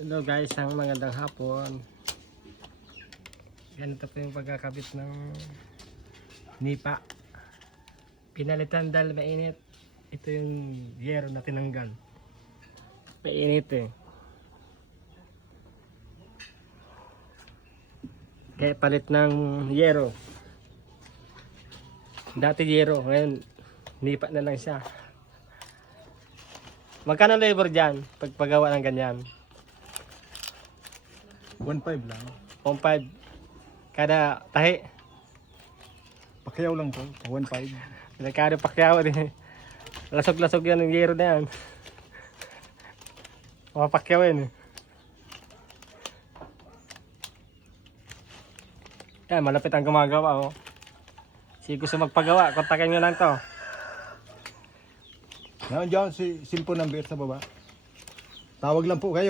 Hello guys, ang magandang hapon. Ganito po yung pagkakabit ng nipa. Pinalitan dahil mainit. Ito yung yero na tinanggal. Mainit eh. Kaya palit ng yero. Dati yero, ngayon nipa na lang siya. Magkano labor dyan pagpagawa ng ganyan? 1.5 lang. 1.5 kada tahi. Pakyaw lang to. 1.5. Kada pakyaw din. Lasog-lasog yan ng yero na yan. Mapakyaw yan eh. Yan, malapit ang gumagawa oh. Si gusto magpagawa, kontakin nyo lang to. Nandiyan si cellphone number sa baba. Tawag lang po kayo.